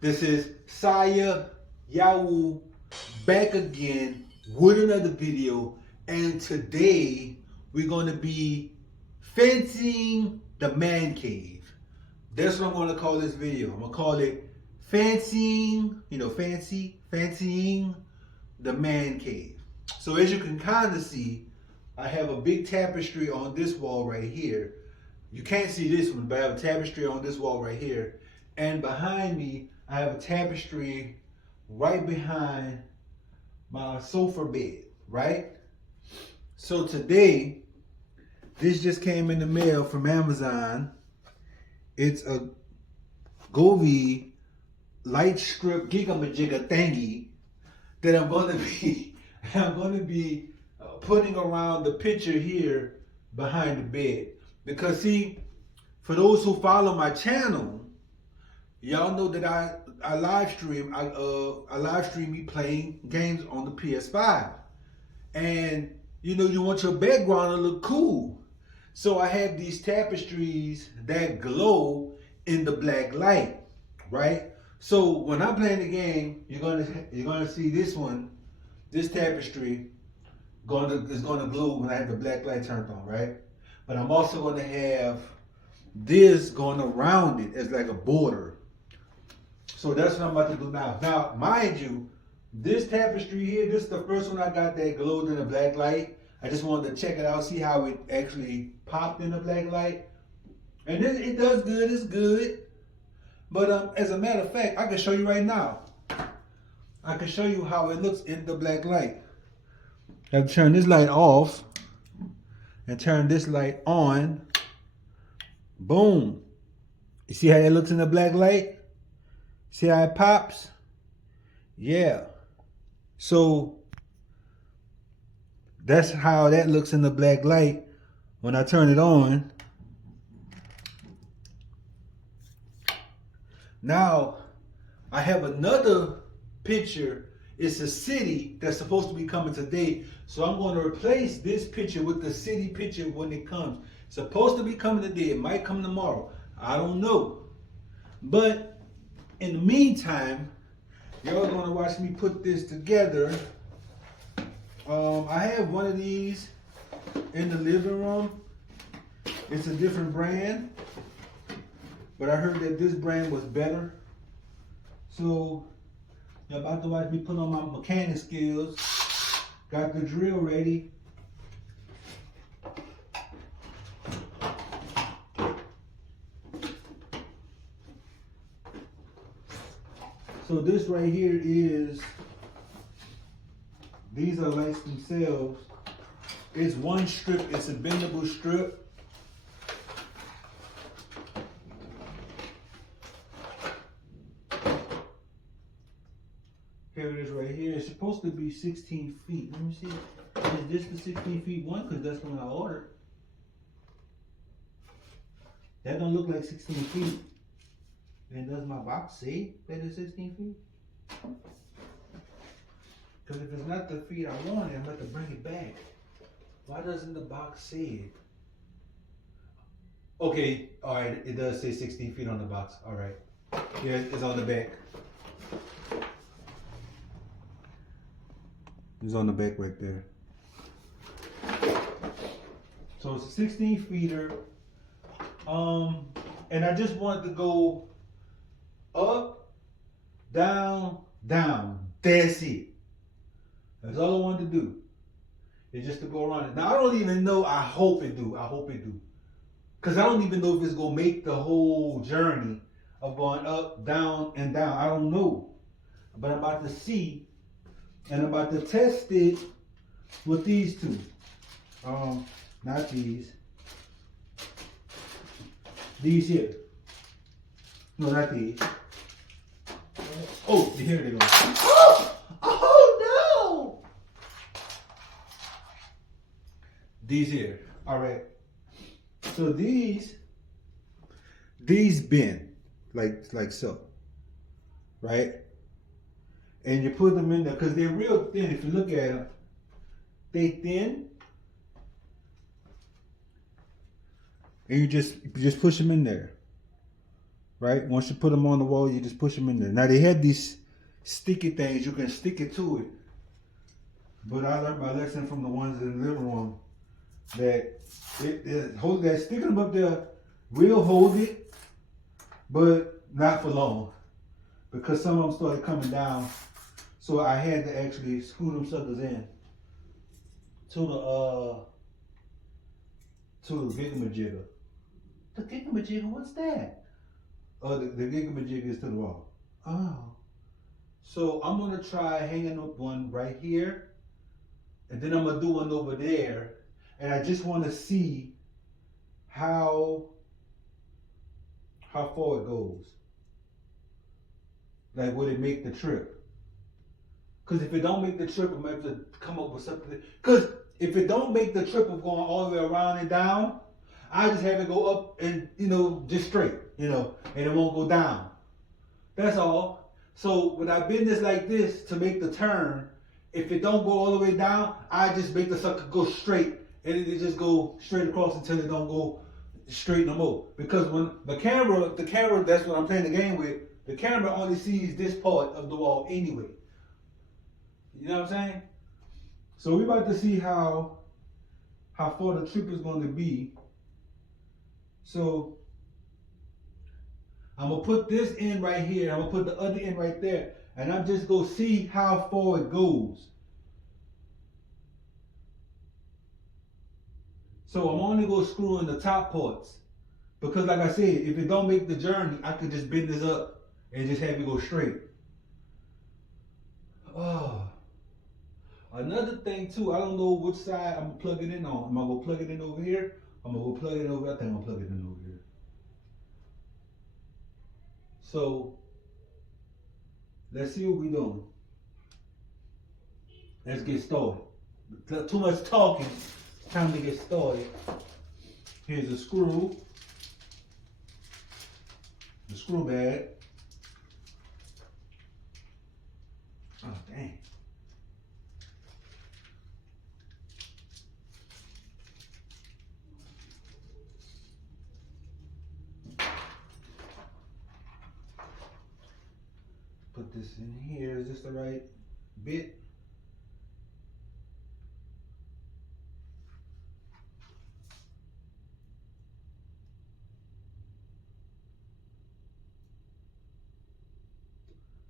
This is Saya Yawu back again with another video, and today we're going to be fancying the man cave. That's what I'm going to call this video. I'm going to call it fancying, fancying the man cave. So as you can kind of see, I have a big tapestry on this wall right here. You can't see this one, but I have a tapestry on this wall right here. And behind me, I have a tapestry right behind my sofa bed, right? So today, this just came in the mail from Amazon. It's a Govi light strip gigamajigga thingy that I'm going to be putting around the picture here behind the bed. Because see, for those who follow my channel, y'all know that I live stream. I live stream me playing games on the PS5, and you want your background to look cool. So I have these tapestries that glow in the black light, right? So when I'm playing the game, you're gonna see this one, this tapestry, is gonna glow when I have the black light turned on, right? But I'm also gonna have this going around it as like a border. So that's what I'm about to do now. Now, mind you, this tapestry here, this is the first one I got that glowed in the black light. I just wanted to check it out, see how it actually popped in the black light. And it does good, it's good. But as a matter of fact, I can show you right now. I can show you how it looks in the black light. I have to turn this light off and turn this light on. Boom. You see how that looks in the black light? See how it pops? Yeah. So that's how that looks in the black light when I turn it on. Now, I have another picture. It's a city that's supposed to be coming today. So I'm going to replace this picture with the city picture when it comes. It's supposed to be coming today. It might come tomorrow. I don't know. But in the meantime, y'all going to watch me put this together. I have one of these in the living room. It's a different brand, but I heard that this brand was better. So you're about to watch me put on my mechanic skills. Got the drill ready. So this right here is, these are lights themselves. It's one strip, it's a bendable strip. Here it is right here. It's supposed to be 16 feet. Let me see. Is this the 16 feet one? Because that's when I ordered. That don't look like 16 feet. And does my box say that it's 16 feet? Because if it's not the feet I wanted, I'm going to bring it back. Why doesn't the box say it? Okay, alright, it does say 16 feet on the box. Alright. Yeah, it's on the back. It's on the back right there. So it's a 16 feeder. And I just wanted to go up, down, down. That's it. That's all I wanted to do. It's just to go around it. Now I don't even know. I hope it do. I hope it do. Because I don't even know if it's going to make the whole journey of going up, down, and down. I don't know. But I'm about to see. And I'm about to test it with these two. Not these. These here. No, not these. Oh, here they go. Oh no! These here. Alright. So these bend like so. Right? And you put them in there because they're real thin. If you look at them, they thin. And you just push them in there. right? Once you put them on the wall, you just push them in there. Now they have these sticky things, you can stick it to it. But I learned my lesson from the ones in the living room that sticking them up there will hold it, but not for long. Because some of them started coming down. So I had to actually screw them suckers in to the gigamajigger. The gigamajigger, what's that? The gigamajigger is to the wall. Oh. So I'm gonna try hanging up one right here, and then I'm gonna do one over there, and I just want to see how far it goes. Like, would it make the trip? Because if it don't make the trip, I'm gonna have to come up with something. Because if it don't make the trip of going all the way around and down, I just have to go up and, just straight, and it won't go down. That's all. So when I bend this like this to make the turn, if it don't go all the way down, I just make the sucker go straight, and it just go straight across until it don't go straight no more. Because when the camera, that's what I'm playing the game with, the camera only sees this part of the wall anyway. You know what I'm saying? So we're about to see how far the trip is going to be. So I'm gonna put this in right here. I'm gonna put the other end right there, and I'm just gonna see how far it goes. So I'm only gonna screw in the top parts, because like I said, if it don't make the journey, I could just bend this up and just have it go straight. Oh. Another thing too, I don't know which side I'm gonna plug it in on. Am I gonna plug it in over here? I'm gonna go plug it over. I think I'm gonna plug it in over here. So let's see what we're doing. Let's get started. Too much talking. It's time to get started. Here's a screw. The screw bag. Oh dang. Put this in here. Is this the right bit?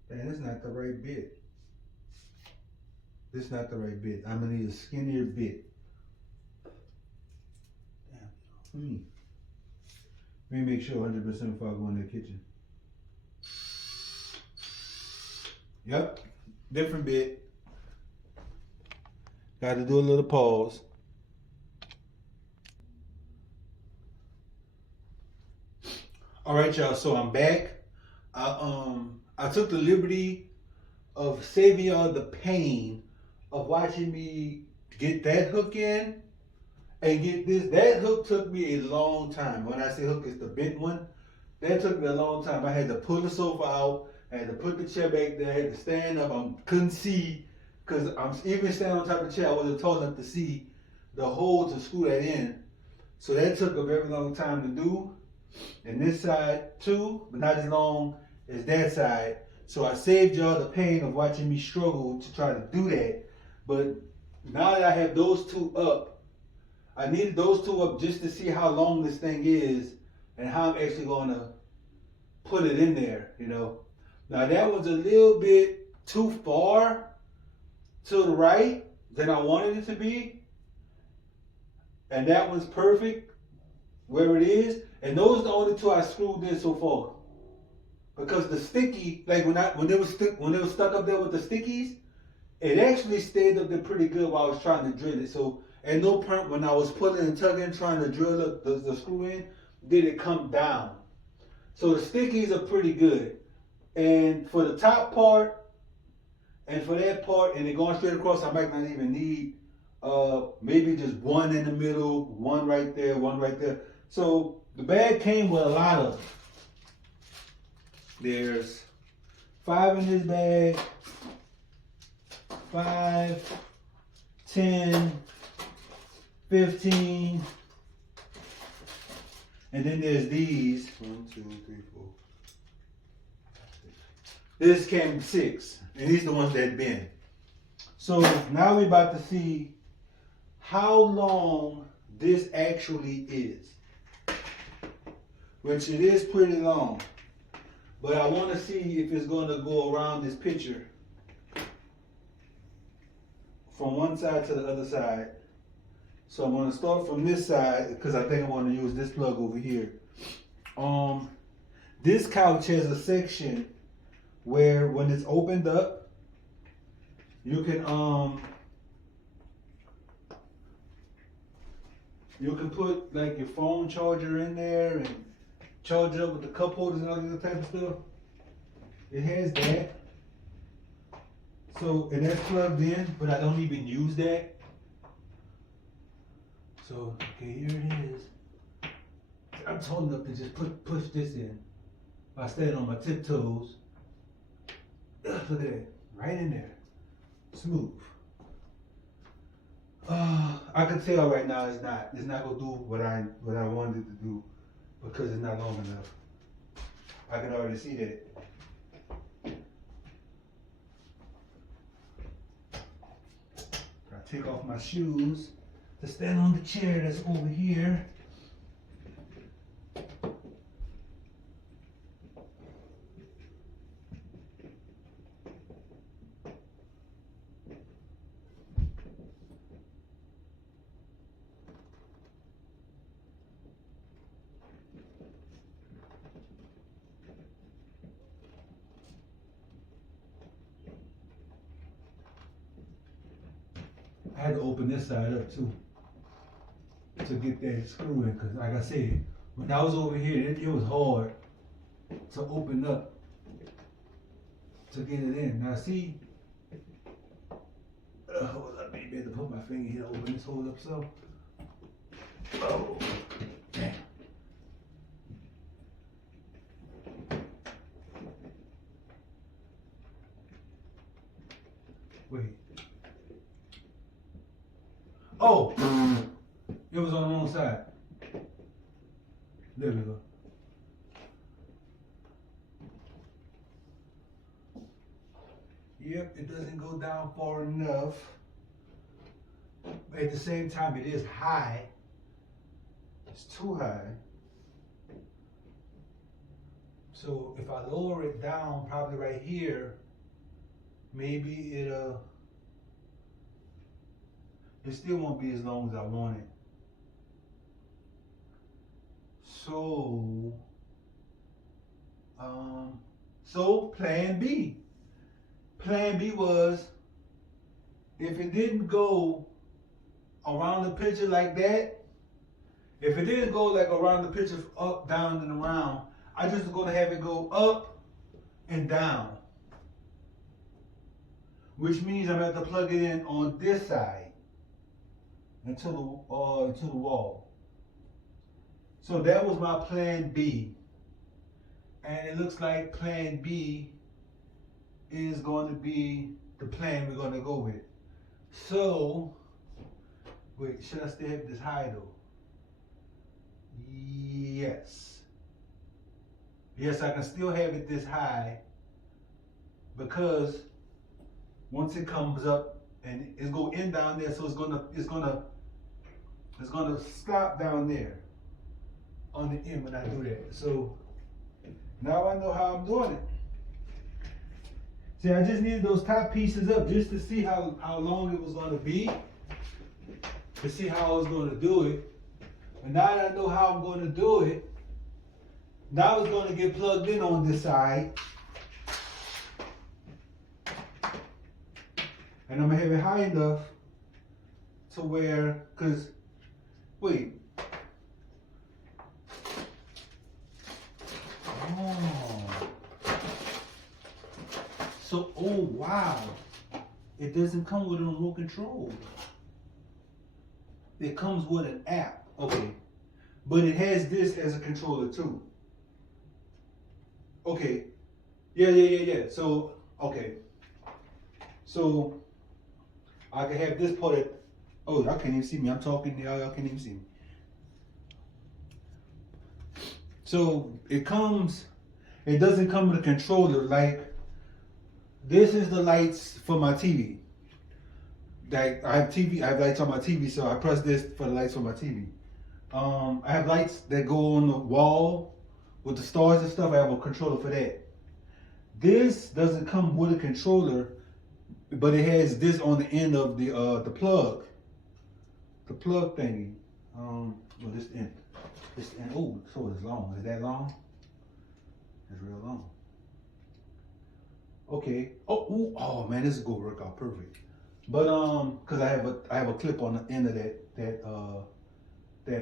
Man, that's not the right bit. This is not the right bit. I'm gonna need a skinnier bit. Damn. Let me make sure 100% before I go in the kitchen. Yep, different bit. Got to do a little pause. All right, y'all. So I'm back. I took the liberty of saving y'all the pain of watching me get that hook in and get this. That hook took me a long time. When I say hook, it's the bent one. That took me a long time. I had to pull the sofa out. I had to put the chair back there. I had to stand up. I couldn't see because I'm even standing on top of the chair. I wasn't tall enough to see the hole to screw that in. So that took a very long time to do. And this side too, but not as long as that side. So I saved y'all the pain of watching me struggle to try to do that. But now that I have those two up, I needed those two up just to see how long this thing is and how I'm actually going to put it in there, Now that was a little bit too far to the right than I wanted it to be. And that one's perfect where it is. And those are the only two I screwed in so far. Because the sticky, like when they were stuck up there with the stickies, it actually stayed up there pretty good while I was trying to drill it. So at no point when I was pulling and tugging, trying to drill the screw in, did it come down. So the stickies are pretty good. And for the top part, and for that part, and it going straight across, I might not even need maybe just one in the middle, one right there, one right there. So the bag came with a lot of them. There's 5 in this bag, 5, 10, 15, and then there's these 1, 2, 3, 4, This came 6, and these are the ones that been. So now we're about to see how long this actually is, which it is pretty long. But I want to see if it's going to go around this picture from one side to the other side. So I'm going to start from this side because I think I want to use this plug over here. This couch has a section where when it's opened up, you can put like your phone charger in there and charge it up with the cup holders and all that type of stuff. It has that. So, and that's plugged in, but I don't even use that. So, okay, here it is. I'm tall enough to just push this in by standing on my tiptoes. Look at that, right in there, smooth. I can tell right now it's not gonna do what I wanted it to do because it's not long enough. I can already see that. I take off my shoes to stand on the chair that's over here. I had to open this side up too to get that screw in because like I said, when I was over here, it was hard to open up to get it in. Now see, hold up, maybe I had to put my finger here to open this hole up so. Oh, damn. Wait. Oh, it was on the wrong side. There we go. Yep, it doesn't go down far enough. At the same time, it is high. It's too high. So if I lower it down, probably right here, maybe it still won't be as long as I want it. So plan B. Plan B was if it didn't go around the picture like that, if it didn't go like around the picture up, down, and around, I just going to have it go up and down. Which means I'm going to have to plug it in on this side into the wall. So that was my plan B. And it looks like plan B is going to be the plan we're going to go with. So, wait, should I still have this high though? Yes. Yes, I can still have it this high because once it comes up and it's go in down there, so it's gonna stop down there on the end when I do that. So now I know how I'm doing it. See, I just needed those top pieces up just to see how long it was gonna be, to see how I was gonna do it. And now that I know how I'm gonna do it, now it's gonna get plugged in on this side. And I'm gonna have it high enough to where, wait. Oh. So, oh wow. It doesn't come with a remote control. It comes with an app. Okay. But it has this as a controller too. Okay. Yeah. So, okay. So, I can have this part. Oh, I can't even see me. I'm talking, y'all can't even see me. So it doesn't come with a controller like This is the lights for my TV. That I have TV. I have lights on my TV, so I press this for the lights for my TV. I have lights that go on the wall with the stars and stuff. I have a controller for that. This doesn't come with a controller, but it has this on the end of the plug thingy. Well, this end. Oh, so it's long. Is that long? It's real long. Okay. Oh man, this is gonna work out perfect. But cause I have a clip on the end of that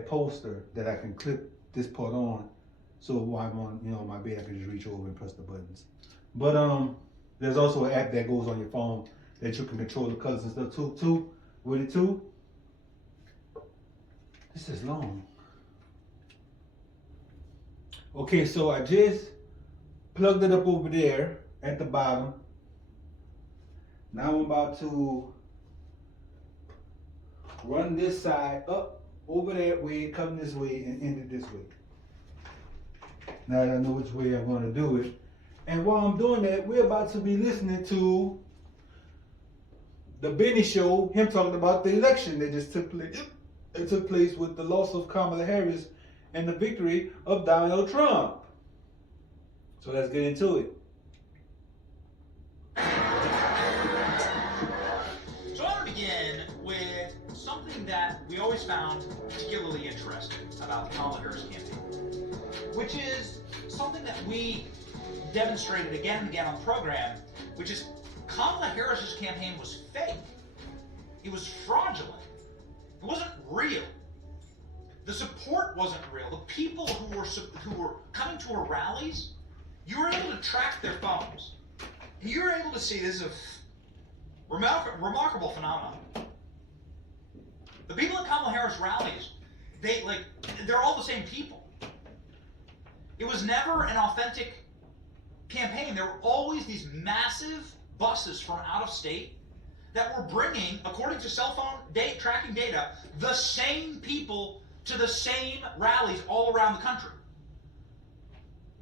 poster that I can clip this part on, so while I'm on my bed I can just reach over and press the buttons. But there's also an app that goes on your phone that you can control the colors and stuff too with it too. This is long. Okay, so I just plugged it up over there at the bottom. Now I'm about to run this side up over that way, come this way, and end it this way. Now that I know which way I'm going to do it. And while I'm doing that, we're about to be listening to the Benny Show, him talking about the election that just took place. It took place with the loss of Kamala Harris and the victory of Donald Trump. So let's get into it. So I want to begin with something that we always found particularly interesting about the Kamala Harris campaign, which is something that we demonstrated again and again on the program, which is Kamala Harris's campaign was fake. It was fraudulent. It wasn't real. The support wasn't real. The people who were coming to her rallies, you were able to track their phones. And you were able to see, this is a remarkable phenomenon. The people at Kamala Harris rallies, they're all the same people. It was never an authentic campaign. There were always these massive buses from out of state that were bringing, according to cell phone tracking data, the same people to the same rallies all around the country.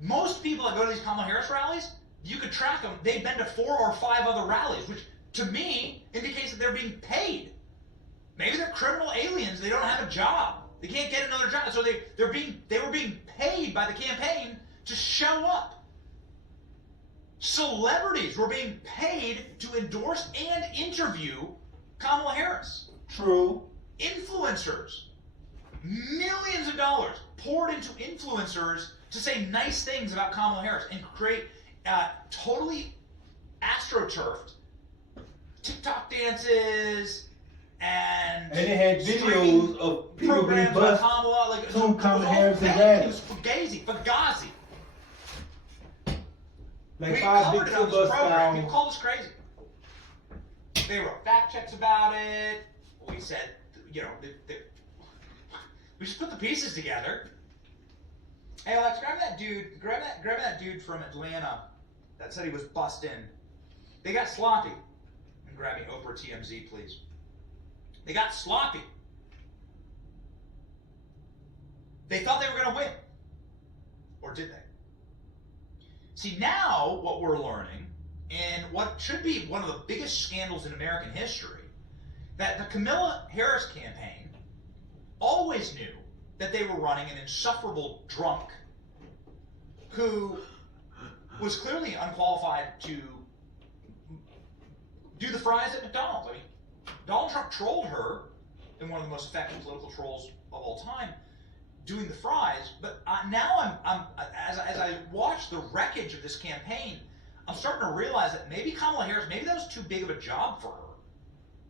Most people that go to these Kamala Harris rallies, you could track them. They've been to 4 or 5 other rallies, which to me indicates that they're being paid. Maybe they're criminal aliens. They don't have a job. They can't get another job. So they were being paid by the campaign to show up. Celebrities were being paid to endorse and interview Kamala Harris. True. Influencers. Millions of dollars poured into influencers to say nice things about Kamala Harris and create totally astroturfed TikTok dances and it had videos of people being bused Kamala, to Kamala Harris and it was Fugazi. Like we 5 covered big it on this bus program. down. People called us crazy. They wrote fact checks about it. We said, we just put the pieces together. Hey Alex, grab that dude from Atlanta that said he was bussed in. They got sloppy. And grab me Oprah TMZ, please. They got sloppy. They thought they were going to win. Or did they? See, now what we're learning, and what should be one of the biggest scandals in American history, that the Kamala Harris campaign always knew that they were running an insufferable drunk who was clearly unqualified to do the fries at McDonald's. I mean, Donald Trump trolled her in one of the most effective political trolls of all time, doing the fries. But now as I watch the wreckage of this campaign, I'm starting to realize that maybe Kamala Harris, maybe that was too big of a job for her.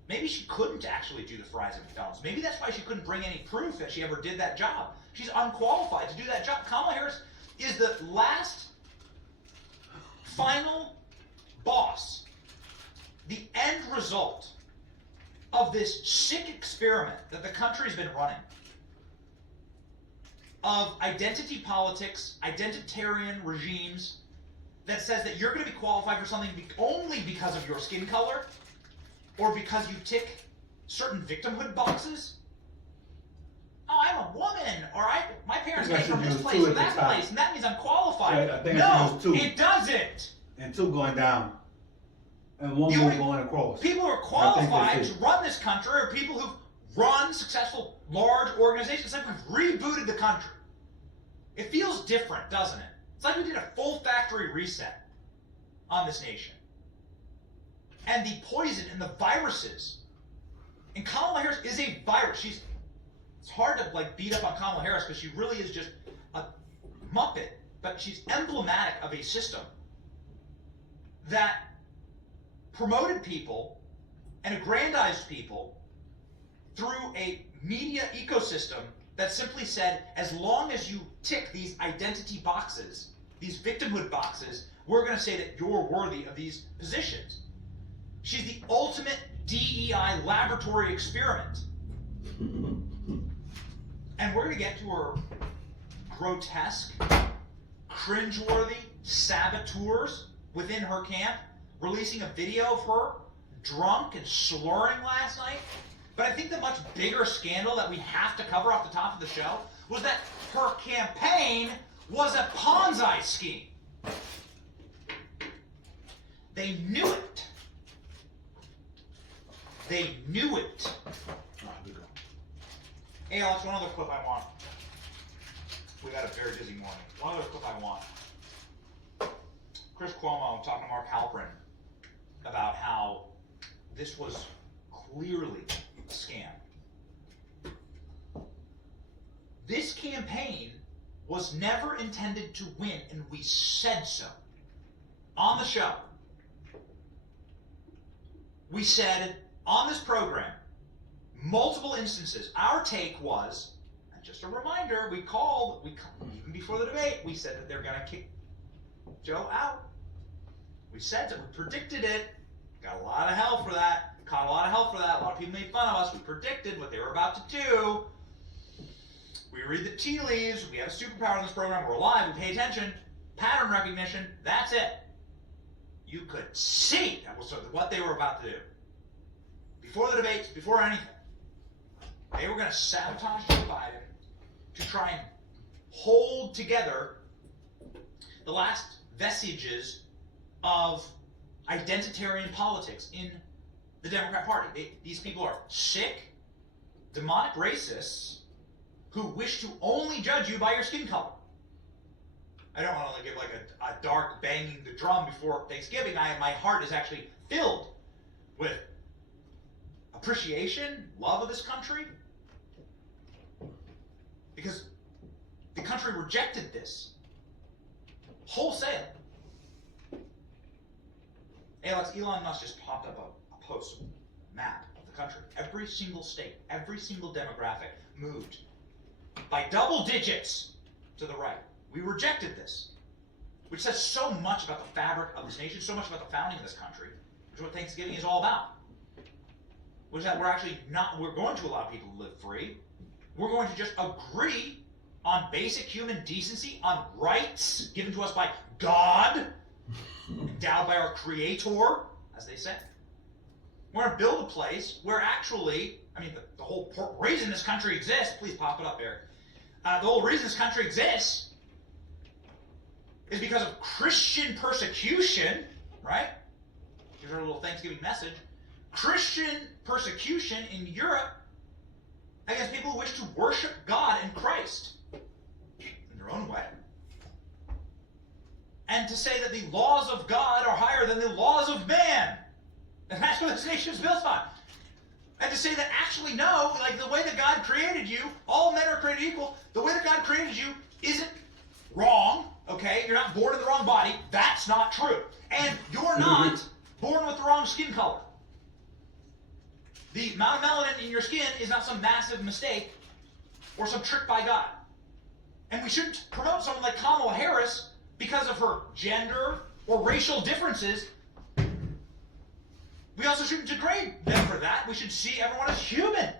Maybe she couldn't actually do the fries at McDonald's. Maybe that's why she couldn't bring any proof that she ever did that job. She's unqualified to do that job. Kamala Harris is the last final boss, the end result of this sick experiment that the country's been running of identity politics, identitarian regimes that says that you're going to be qualified for something only because of your skin color or because you tick certain victimhood boxes. Oh, I'm a woman, or my parents came from this place or that place, and that means I'm qualified. Yeah, I think no, it 2. It doesn't. And 2 going down. And one The more only going across. people who are qualified to run this country are people who've run successful large organizations. It's like we've rebooted the country. It feels different, doesn't it? It's like we did a full factory reset on this nation. And the poison and the viruses. And Kamala Harris is a virus. It's hard to like beat up on Kamala Harris because she really is just a muppet, but she's emblematic of a system that promoted people and aggrandized people through a media ecosystem that simply said, as long as you tick these identity boxes, these victimhood boxes, we're going to say that you're worthy of these positions. She's the ultimate DEI laboratory experiment. And we're going to get to her grotesque, cringeworthy saboteurs within her camp, releasing a video of her drunk and slurring last night. But I think the much bigger scandal that we have to cover off the top of the show was that her campaign was a Ponzi scheme. They knew it. They knew it. Hey Alex, one other clip I want. We got a very busy morning. One other clip I want. Chris Cuomo talking to Mark Halperin about how this was clearly a scam. This campaign was never intended to win, and we said so on the show. We said on this program, multiple instances, our take was, and just a reminder, we called, even before the debate, we said that they're going to kick Joe out. We said that, we predicted it, got a lot of hell for that, caught a lot of hell for that, a lot of people made fun of us, we predicted what they were about to do. We read the tea leaves, we have a superpower in this program, we're alive, we pay attention, pattern recognition, that's it. You could see that was what they were about to do. Before the debates, before anything. They were going to sabotage Joe Biden to try and hold together the last vestiges of identitarian politics in the Democrat Party. These people are sick, demonic racists who wish to only judge you by your skin color. I don't want to give like a dark banging the drum before Thanksgiving. My heart is actually filled with appreciation, love of this country, because the country rejected this wholesale. Alex, Elon Musk just popped up a post map of the country. Every single state, every single demographic moved by double digits to the right. We rejected this, which says so much about the fabric of this nation, so much about the founding of this country, which is what Thanksgiving is all about. Which is that we're going to allow people to live free. We're going to just agree on basic human decency, on rights given to us by God, endowed by our Creator, as they say. We're going to build a place where actually, the whole reason this country exists, please pop it up, Eric. The whole reason this country exists is because of Christian persecution, right? Here's our little Thanksgiving message. Christian persecution in Europe against people who wish to worship God and Christ in their own way. And to say that the laws of God are higher than the laws of man. And that's what this nation is built on. And to say that actually no, like the way that God created you, all men are created equal, the way that God created you isn't wrong, okay? You're not born in the wrong body. That's not true. And you're not born with the wrong skin color. The amount of melanin in your skin is not some massive mistake or some trick by God. And we shouldn't promote someone like Kamala Harris because of her gender or racial differences. We also shouldn't degrade them for that. We should see everyone as human.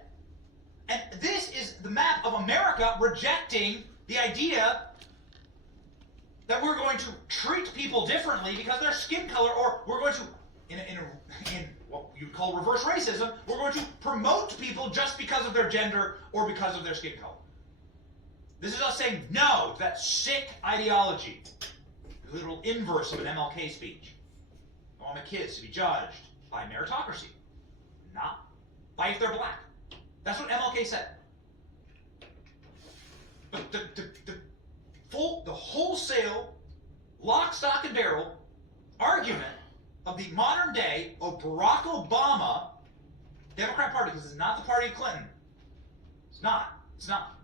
And this is the map of America rejecting the idea that we're going to treat people differently because of their skin color, or we're going to, in what you call reverse racism, we're going to promote people just because of their gender or because of their skin color. This is us saying no to that sick ideology, the literal inverse of an MLK speech. I want my kids to be judged by meritocracy, not by if they're black. That's what MLK said. But the wholesale, lock, stock, and barrel argument of the modern day of Barack Obama, Democrat Party, because it's not the party of Clinton. It's not. It's not.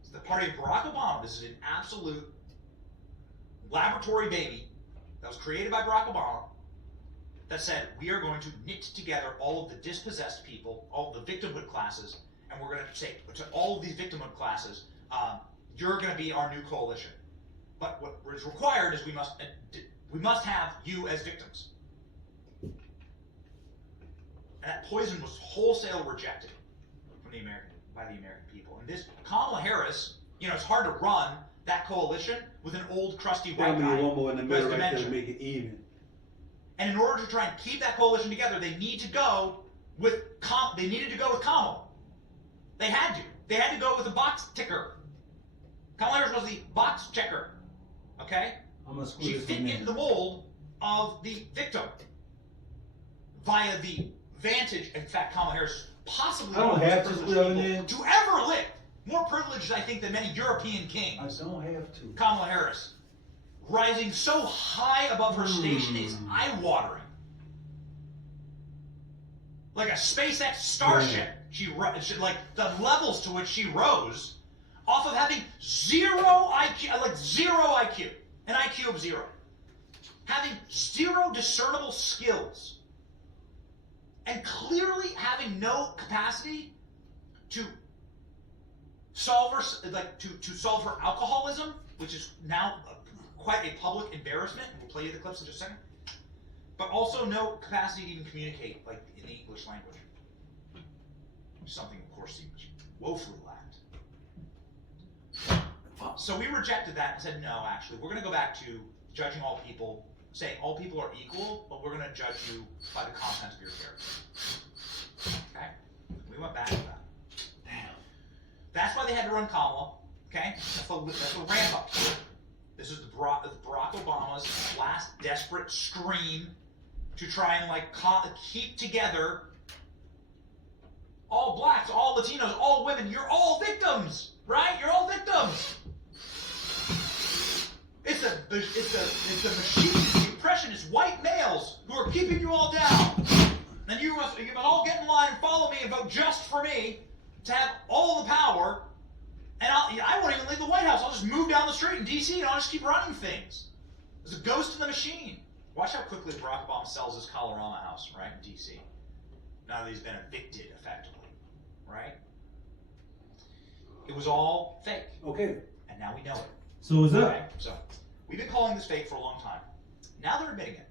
It's the party of Barack Obama. This is an absolute laboratory baby that was created by Barack Obama that said, we are going to knit together all of the dispossessed people, all of the victimhood classes, and we're going to say to all of these victimhood classes, you're going to be our new coalition. But what is required is we must have you as victims. And that poison was wholesale rejected from by the American people. And this Kamala Harris, it's hard to run that coalition with an old crusty white guy one more in the middle right there to make it even. And in order to try and keep that coalition together, they needed to go with Kamala. They had to. They had to go with a box ticker. Kamala Harris was the box checker. Okay? She fit into the mold of the victim via the vantage. In fact, Kamala Harris possibly I don't have to ever live. More privileged, I think, than many European kings. I don't have to. Kamala Harris, rising so high above her station, is eye-watering. Like a SpaceX Starship, like the levels to which she rose, off of having zero IQ, an IQ of 0, having zero discernible skills, and clearly having no capacity to solve her alcoholism, which is now quite a public embarrassment. We'll play you the clips in just a second. But also no capacity to even communicate in the English language. Something, of course, seems woefully lacked. So we rejected that and said, no, actually, we're going to go back to judging all people, saying all people are equal, but we're going to judge you by the content of your character. Okay? We went back to that. Damn. That's why they had to run Kamala. Okay? That's the ramp up. This is Barack Obama's last desperate scream to try and keep together all blacks, all Latinos, all women. You're all victims, right? You're all victims. It's the machine, the oppressionist white males who are keeping you all down. And you must all get in line and follow me and vote just for me to have all the power. And I won't even leave the White House. I'll just move down the street in D.C. and I'll just keep running things. There's a ghost in the machine. Watch how quickly Barack Obama sells his Colorama house, right, in D.C. Now that he's been evicted, effectively, right? It was all fake. Okay. And now we know it. So is that? Okay? So we've been calling this fake for a long time. Now they're admitting it.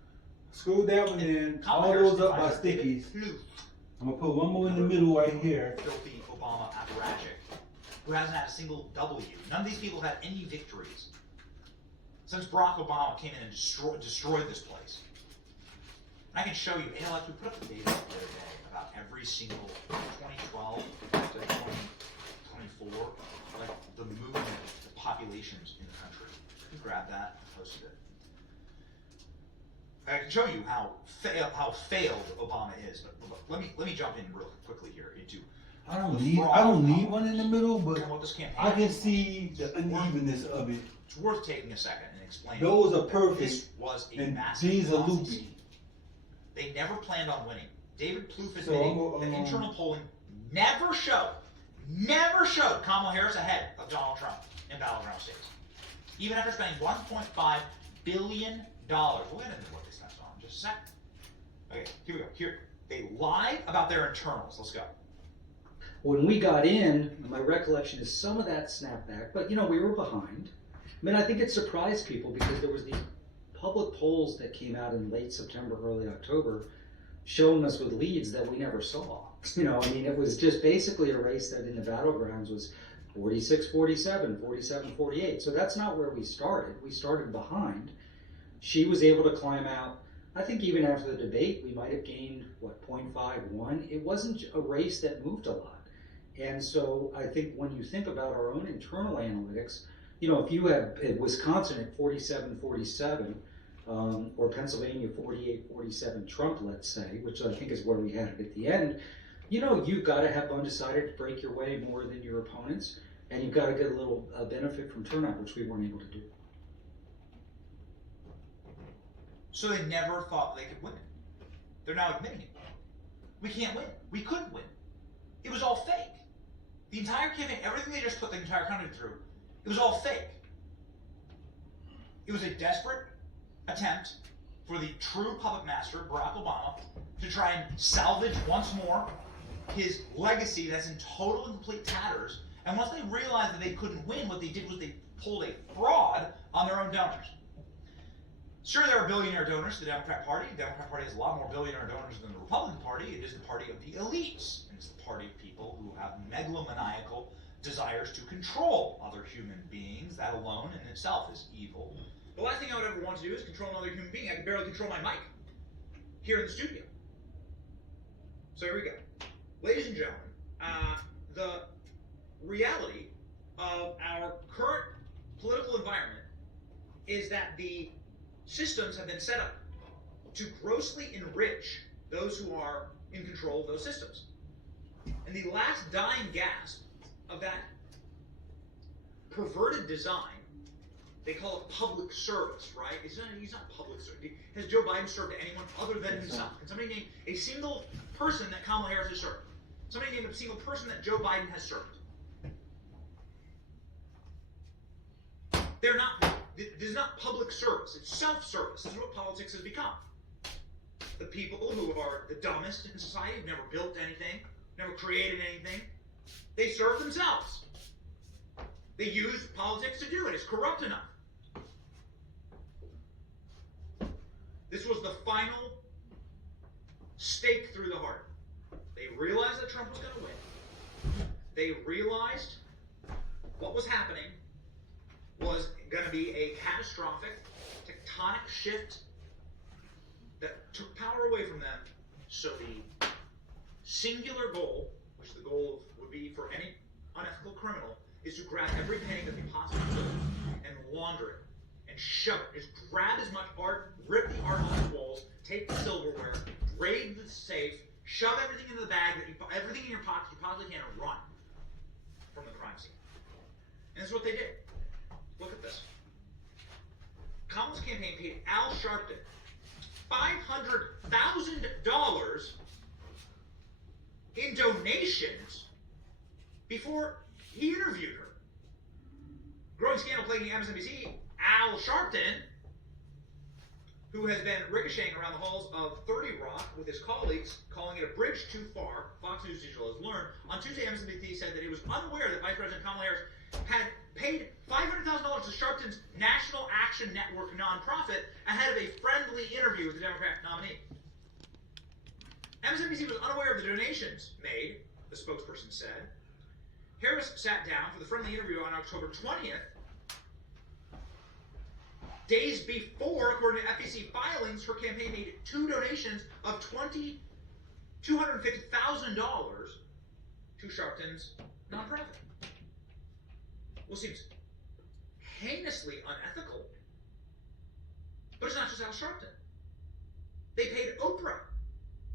Scroll down and then all those up by stickies. I'm going to put one more in the middle right here. Filthy Obama apparatchik, who hasn't had a single W. None of these people have had any victories since Barack Obama came in and destroyed this place. And I can show you, we put up the data the other day about every single 2012 to 2024, the movement, the populations in the country. You can grab that and posted it. I can show you how failed Obama is, but let me jump in real quickly here into. I don't need one in the middle, but I can see the unevenness of it. It's worth taking a second and explaining. Those are perfect. This was a and massive these are Ponzi loopy. scheme. They never planned on winning. David Plouffe admitting that internal polling never showed Kamala Harris ahead of Donald Trump in battleground states. Even after spending $1.5 billion. We'll get into what they spent on in just a second. Okay, here we go. Here, they lied about their internals. Let's go. When we got in, my recollection is some of that snapped back, but we were behind. I think it surprised people because there was these public polls that came out in late September, early October, showing us with leads that we never saw. It was just basically a race that in the battlegrounds was 46-47, 47-48. So that's not where we started. We started behind. She was able to climb out. I think even after the debate, we might have gained, 0.51. It wasn't a race that moved a lot. And so I think when you think about our own internal analytics, if you had Wisconsin at 47-47, or Pennsylvania 48-47 Trump, let's say, which I think is where we had it at the end, you know, you've got to have undecided to break your way more than your opponents, and you've got to get a little benefit from turnout, which we weren't able to do. So they never thought they could win. They're now admitting it. We can't win. We couldn't win. It was all fake. The entire campaign, everything they just put the entire country through, it was all fake. It was a desperate attempt for the true puppet master, Barack Obama, to try and salvage once more his legacy that's in total and complete tatters. And once they realized that they couldn't win, what they did was they pulled a fraud on their own donors. Sure, there are billionaire donors to the Democrat Party. The Democrat Party has a lot more billionaire donors than the Republican Party. It is the party of the elites. And it's the party of people who have megalomaniacal desires to control other human beings. That alone in itself is evil. The last thing I would ever want to do is control another human being. I can barely control my mic here in the studio. So here we go. Ladies and gentlemen, the reality of our current political environment is that the systems have been set up to grossly enrich those who are in control of those systems. And the last dying gasp of that perverted design, they call it public service, right? He's not public service. Has Joe Biden served anyone other than himself? Can somebody name a single person that Kamala Harris has served? Somebody name a single person that Joe Biden has served. They're not. This is not public service. It's self-service. This is what politics has become. The people who are the dumbest in society, who've never built anything, never created anything, they serve themselves. They use politics to do it. It's corrupt enough. This was the final stake through the heart. They realized that Trump was going to win. They realized what was happening was going to be a catastrophic, tectonic shift that took power away from them. So the singular goal, which the goal would be for any unethical criminal, is to grab every penny that they possibly could and launder it and shove it. Just grab as much art, rip the art off the walls, take the silverware, raid the safe, shove everything into the bag, everything in your pockets you possibly can, and run from the crime scene. And that's what they did. Look at this. Kamala's campaign paid Al Sharpton $500,000 in donations before he interviewed her. Growing scandal plaguing MSNBC, Al Sharpton, who has been ricocheting around the halls of 30 Rock with his colleagues, calling it a bridge too far, Fox News Digital has learned. On Tuesday, MSNBC said that it was unaware that Vice President Kamala Harris had paid $500,000 to Sharpton's National Action Network nonprofit ahead of a friendly interview with the Democrat nominee. MSNBC was unaware of the donations made, the spokesperson said. Harris sat down for the friendly interview on October 20th. Days before, according to FEC filings, her campaign made two donations of $250,000 to Sharpton's nonprofit. Well, seems heinously unethical. But it's not just Al Sharpton. They paid Oprah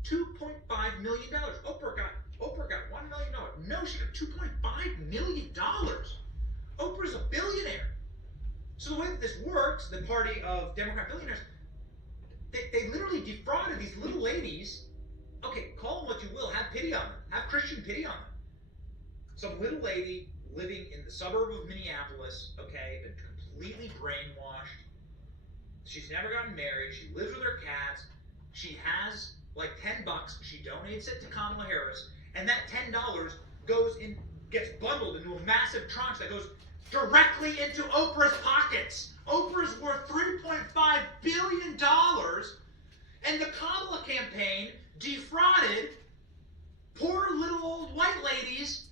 $2.5 million. Oprah got $1 million. No, she got $2.5 million. Oprah's a billionaire. So the way that this works, the party of Democrat billionaires, they literally defrauded these little ladies. Okay, call them what you will. Have pity on them. Have Christian pity on them. Some little lady living in the suburb of Minneapolis, okay, been completely brainwashed. She's never gotten married. She lives with her cats. She has like $10. She donates it to Kamala Harris, and that $10 gets bundled into a massive tranche that goes directly into Oprah's pockets. Oprah's worth $3.5 billion, and the Kamala campaign defrauded poor little old white ladies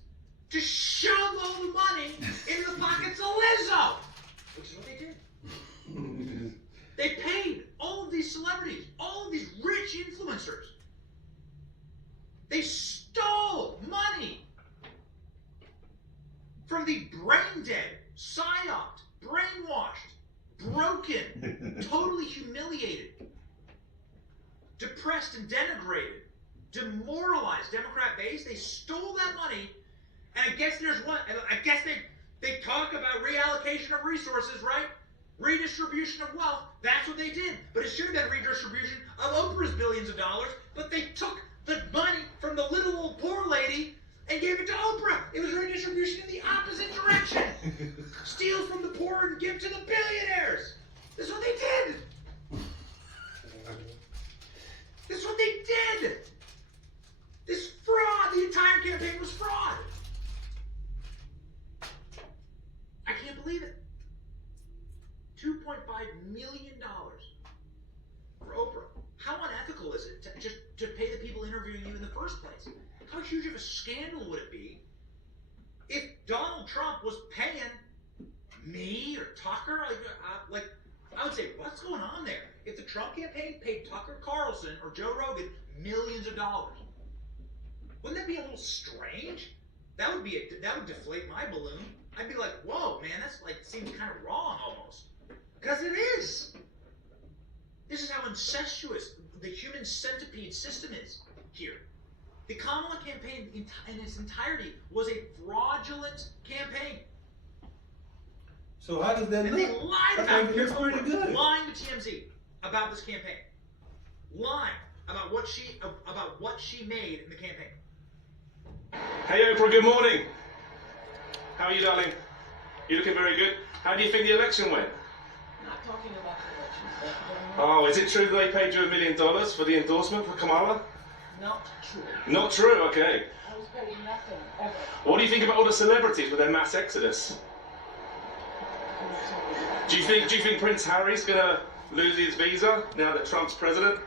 to shove all the money into the pockets of Lizzo, which is what they did. They paid all of these celebrities, all of these rich influencers. They stole money from the brain dead, psyoped, brainwashed, broke broken, totally humiliated, depressed and denigrated, demoralized Democrat base. They stole that money, and I guess there's one. I guess they talk about reallocation of resources, right? Redistribution of wealth. That's what they did. But it should have been redistribution of Oprah's billions of dollars. But they took the money from the little old poor lady and gave it to Oprah. It was redistribution in the opposite direction. Steal from the poor and give to the billionaires. That's what they did. That's what they did. This fraud, the entire campaign was fraud. I can't believe it. $2.5 million for Oprah. How unethical is it to pay the people interviewing you in the first place? How huge of a scandal would it be if Donald Trump was paying me or Tucker? I would say, what's going on there? If the Trump campaign paid Tucker Carlson or Joe Rogan millions of dollars, wouldn't that be a little strange? That would deflate my balloon. I'd be like, whoa, man, that's seems kind of wrong almost. Because it is. This is how incestuous the human centipede system is here. The Kamala campaign in its entirety was a fraudulent campaign. So how does that And look? they lied I about think it looks pretty good. Lying to TMZ about this campaign. Lying about what she made in the campaign. Hey Oprah, good morning. How are you, darling? You looking very good. How do you think the election went? Not talking about the elections. Oh, is it true that they paid you $1 million for the endorsement for Kamala? Not true. Not true, okay. I was paid nothing ever. What do you think about all the celebrities with their mass exodus? Do you think Prince Harry's gonna lose his visa now that Trump's president?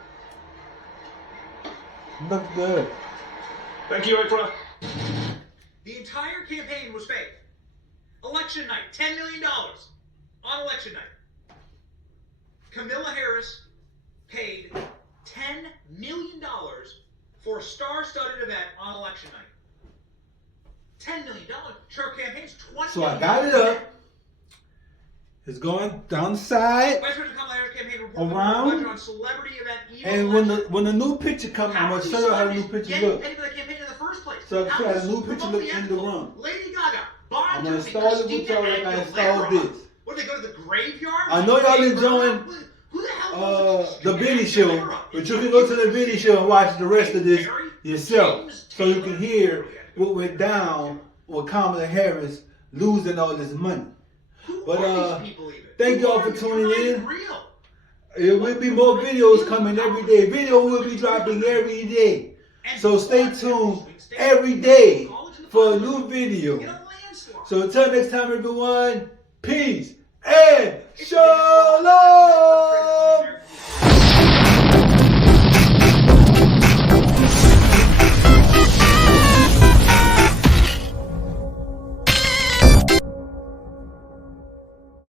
Look good. Thank you, Oprah. The entire campaign was fake. Election night, $10 million on election night. Kamala Harris paid $10 million for a star-studded event on election night. $10 million. Her campaign's $20 So I million. got it up. It's going down the side. Vice President Kamala Harris campaign Around. budget on celebrity event. And when the new picture comes, I'm gonna show you how the new picture looks. Paid for the campaign in the first place. So How how the does new this picture promote look the in the ethical? room. Lady Gaga, Bon I'm gonna Jovi, install it with Christina y'all like I Aguilera. installed this. What, do they go to the graveyard? I know y'all Graveyard? enjoying, Who the hell goes to the Christina Vinny show, Aguilera? but you can go to the Vinny show and watch the rest of this Mary? yourself, James so you Taylor? can hear what went down with Kamala Harris losing all this money. Who But, are these people even? thank Who y'all are for you? tuning You're not in. even real. There will be more videos coming every day. Video will be dropping every day. And So stay tuned every day for a new video. Get a landslide. So until next time, everyone, peace and It's the biggest fraud shalom. in American